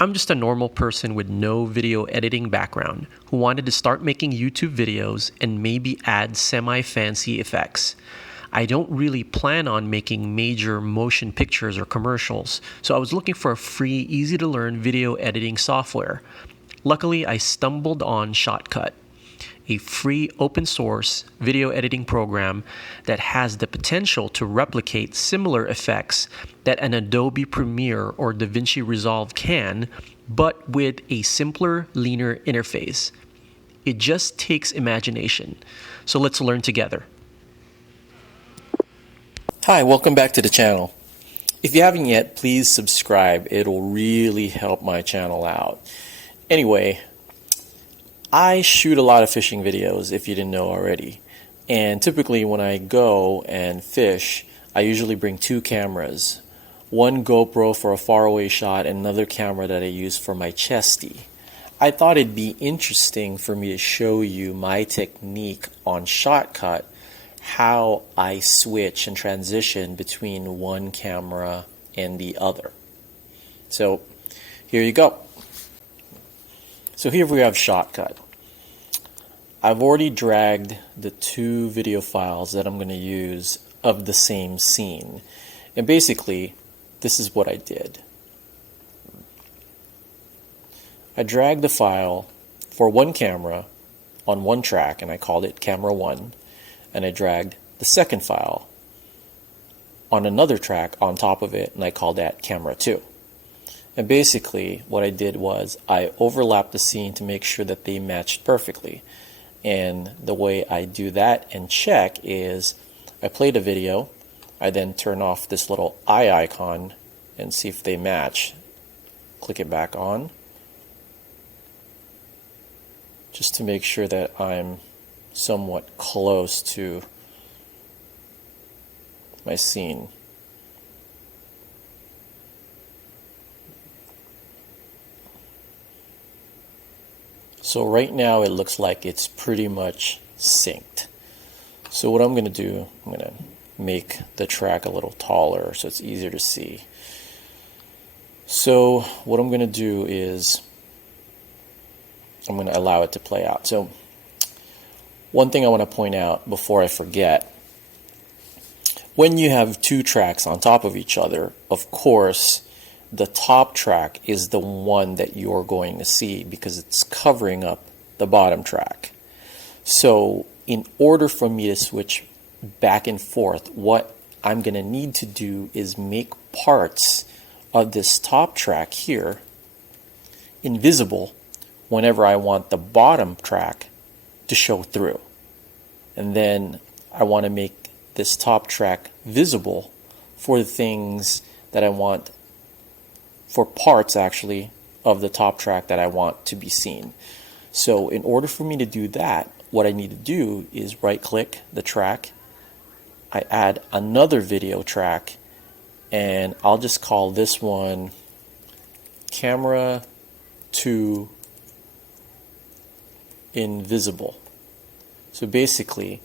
I'm just a normal person with no video editing background who wanted to start making YouTube videos and maybe add semi-fancy effects. I don't really plan on making major motion pictures or commercials, so I was looking for a free, easy-to-learn video editing software. Luckily, I stumbled on Shotcut, a free open source video editing program that has the potential to replicate similar effects that an Adobe Premiere or DaVinci Resolve can, but with a simpler, leaner interface. It just takes imagination. So let's learn together. Hi, welcome back to the channel. If you haven't yet, please subscribe. It'll really help my channel out. Anyway, I shoot a lot of fishing videos, if you didn't know already. And typically when I go and fish, I usually bring two cameras. One GoPro for a faraway shot and another camera that I use for my chesty. I thought it'd be interesting for me to show you my technique on Shotcut, how I switch and transition between one camera and the other. So here you go. So here we have Shotcut. I've already dragged the two video files that I'm going to use of the same scene. And basically, this is what I did. I dragged the file for one camera on one track, and I called it camera 1. And I dragged the second file on another track on top of it, and I called that camera 2. And basically what I did was I overlapped the scene to make sure that they matched perfectly. And the way I do that and check is I play the video, I then turn off this little eye icon and see if they match. Click it back on just to make sure that I'm somewhat close to my scene. So right now it looks like it's pretty much synced. So what I'm going to do, I'm going to make the track a little taller so it's easier to see. So what I'm going to do is I'm going to allow it to play out. So one thing I want to point out before I forget, when you have two tracks on top of each other, of course, the top track is the one that you're going to see because it's covering up the bottom track. So in order for me to switch back and forth, what I'm going to need to do is make parts of this top track here invisible whenever I want the bottom track to show through. And then I want to make this top track visible for the things that I want, for parts actually of the top track that I want to be seen. So in order for me to do that, what I need to do is right click the track, I add another video track, and I'll just call this one camera 2 invisible. So basically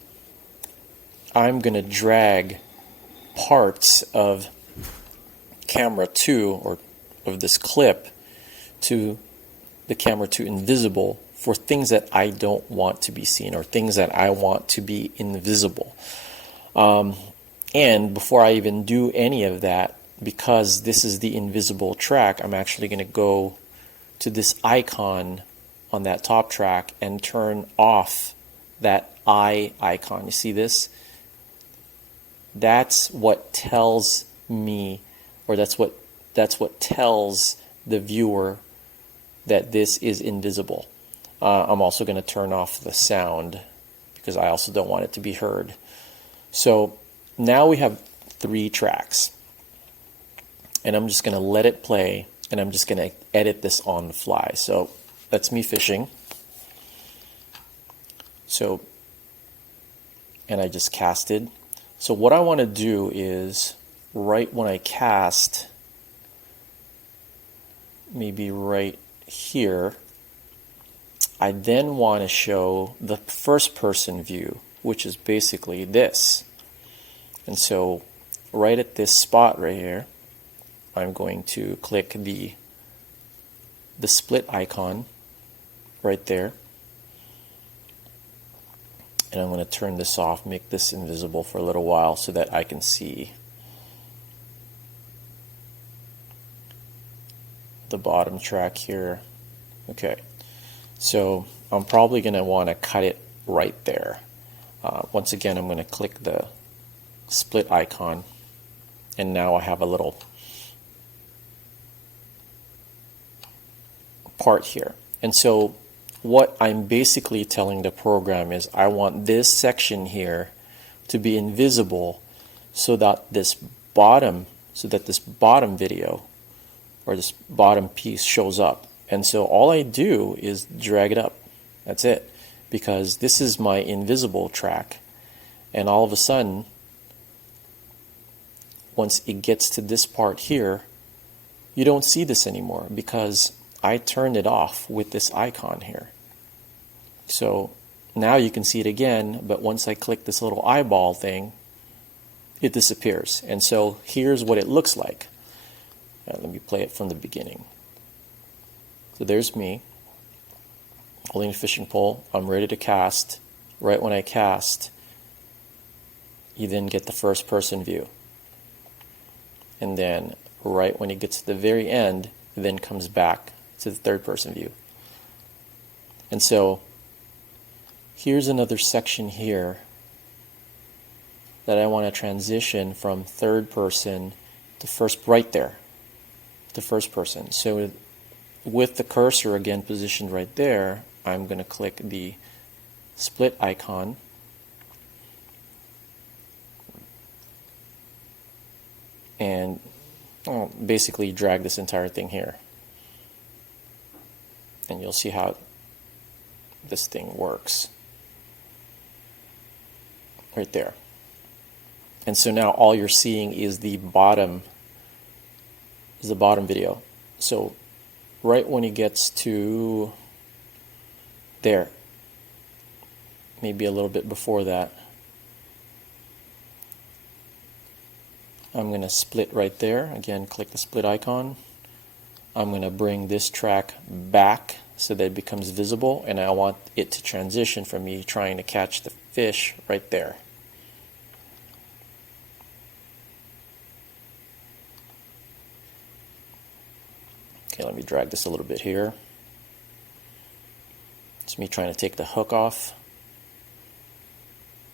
I'm going to drag parts of camera 2 or of this clip to the camera 2 invisible for things that I don't want to be seen or things that I want to be invisible. And before I even do any of that, because this is the invisible track, I'm actually going to go to this icon on that top track and turn off that eye icon. You see this? That's what tells me, or that's what tells the viewer that this is invisible. I'm also going to turn off the sound because I also don't want it to be heard. So now we have 3 tracks, and I'm just going to let it play, and I'm just going to edit this on the fly. So that's me fishing. So, and I just casted. So what I want to do is, right when I cast, maybe right here, I then want to show the first person view, which is basically this. And so right at this spot right here, I'm going to click the the split icon right there. And I'm going to turn this off, make this invisible for a little while so that I can see the bottom track here. Okay, so I'm probably going to want to cut it right there. Once again, I'm going to click the split icon, and now I have a little part here. And so what I'm basically telling the program is I want this section here to be invisible so that this bottom video or this bottom piece shows up. And so all I do is drag it up. That's it. Because this is my invisible track. And all of a sudden, once it gets to this part here, you don't see this anymore because I turned it off with this icon here. So now you can see it again, but once I click this little eyeball thing, it disappears. And so here's what it looks like. Let me play it from the beginning. So there's me holding a fishing pole. I'm ready to cast. Right when I cast, you then get the first person view. And then right when it gets to the very end, it then comes back to the third person view. And so here's another section here that I want to transition from third person to first, right there, to first person. So with the cursor again positioned right there, I'm going to click the split icon, and I'll basically drag this entire thing here. And you'll see how this thing works. Right there. And so now all you're seeing is the bottom video. So right when it gets to there, maybe a little bit before that, I'm going to split right there. Again, click the split icon. I'm going to bring this track back so that it becomes visible, and I want it to transition from me trying to catch the fish right there. Okay, let me drag this a little bit here. It's me trying to take the hook off,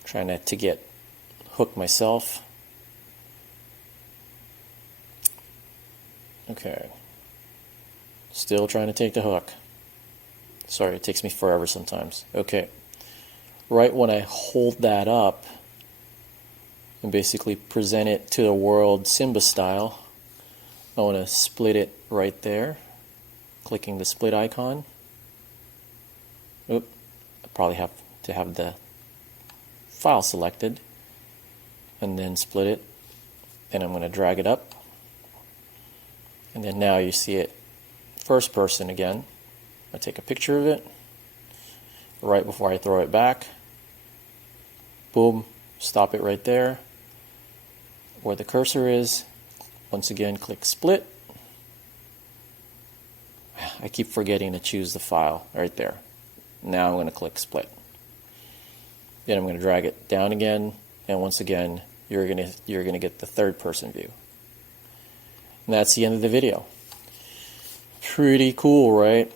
trying to get hooked myself. Okay, still trying to take the hook. Sorry, it takes me forever sometimes. Okay, right when I hold that up and basically present it to the world Simba style, I want to split it right there, clicking the split icon. Oop, I probably have to have the file selected, and then split it. Then I'm going to drag it up. And then now you see it first person again. I take a picture of it right before I throw it back. Boom, stop it right there. Where the cursor is, once again click split. I keep forgetting to choose the file right there. Now I'm going to click split. Then I'm going to drag it down again, and once again you're going to get the third person view. And that's the end of the video. Pretty cool, right?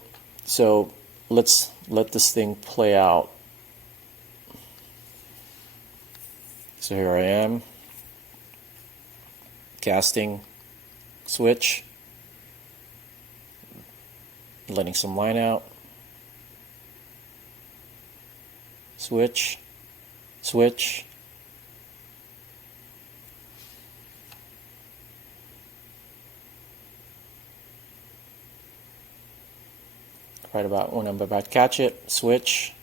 So let's let this thing play out. So here I am, casting, switch, letting some line out, switch, switch, right about when I'm about to catch it, switch,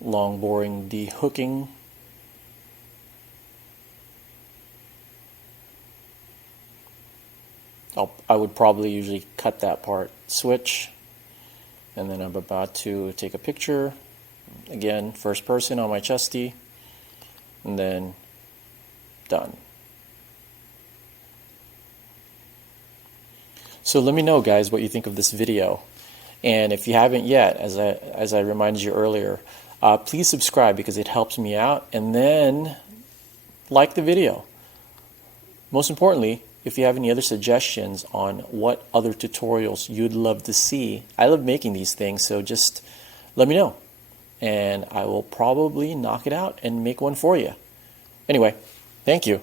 long boring dehooking, I would probably usually cut that part, switch, and then I'm about to take a picture. Again, first person on my chesty, and then done. So let me know, guys, what you think of this video. And if you haven't yet, as I reminded you earlier, please subscribe because it helps me out. And then like the video. Most importantly, if you have any other suggestions on what other tutorials you'd love to see, I love making these things, so just let me know. And I will probably knock it out and make one for you. Anyway, thank you.